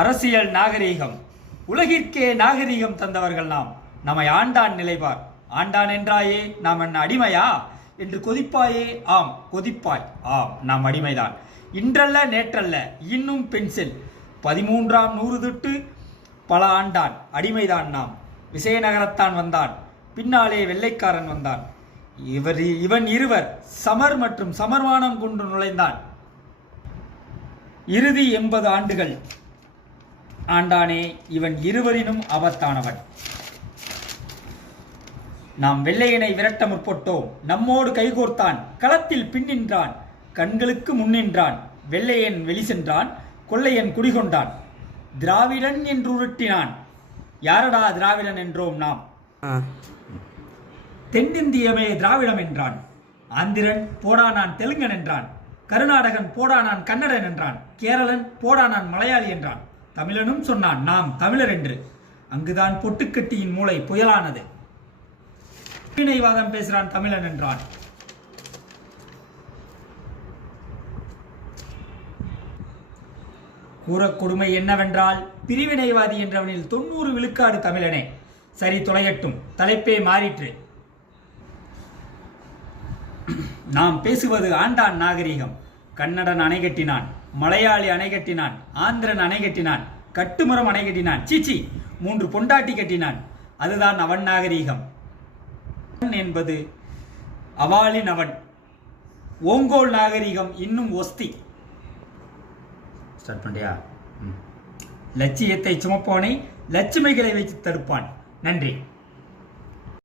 அரசியல் நாகரீகம். உலகிற்கே நாகரீகம் தந்தவர்கள் நாம். நம்மை ஆண்டான் நிலைபார். ஆண்டான் என்றாயே நாம் என்ன அடிமையா என்று கொதிப்பாயே. ஆம் கொதிப்பாய். ஆம் நாம் அடிமைதான். இன்றல்ல நேற்றல்ல இன்னும் பென்சில் 13ஆம் நூறு தொட்டு பல ஆண்டான் அடிமைதான் நாம். விசயநகரத்தான் வந்தான், பின்னாலே வெள்ளைக்காரன் வந்தான். இவன் இருவர் சமர் மற்றும் சமர்மானம் கொண்டு நுழைந்தான். இறுதி 80 ஆண்டுகள் ஆண்டானே இவன் இருவரினும் ஆபத்தானவன். நாம் வெள்ளையனை விரட்ட முற்பட்டோம், நம்மோடு கைகோர்த்தான், களத்தில் பின்னின்றான், கண்களுக்கு முன்னின்றான். வெள்ளையன் வெளி சென்றான், கொள்ளையன் குடிகொண்டான். திராவிடன் என்று உருட்டினான். யாரடா திராவிடன் என்றோம் நாம். தென்னிந்தியமே திராவிடம் என்றான். ஆந்திரன் போடா நான் தெலுங்கன் என்றான். கர்நாடகன் போடா நான் கன்னடன் என்றான். கேரளன் போடா நான் மலையாளி என்றான். தமிழனும் சொன்னான் நாம் தமிழர் என்று. அங்குதான் பொட்டுக்கட்டியின் மூளை புயலானது. பிரிவினைவாதம் பேசுகிறான் தமிழன் என்றான். கூறக்கொடுமை என்னவென்றால் பிரிவினைவாதி என்றவனில் 90 விழுக்காடு தமிழனே. சரி தொலையட்டும், தலைப்பே மாறிற்று. நாம் பேசுவது ஆண்டான் நாகரிகம். கன்னடன் அணை கட்டினான், மலையாளி அணை கட்டினான், ஆந்திரன் அணை கட்டினான், கட்டுமரம் அணை கட்டினான், சீச்சி 3 பொண்டாட்டி கட்டினான். அதுதான் அவன் நாகரீகம் என்பது அவாளின் அவன். ஓங்கோல் நாகரிகம் இன்னும் ஒஸ்தி. ஸ்டார்ட் பண்ணியா? லட்சியத்தை சுமப்பவனை லட்சுமிகளை வைத்து தடுப்பான். நன்றி.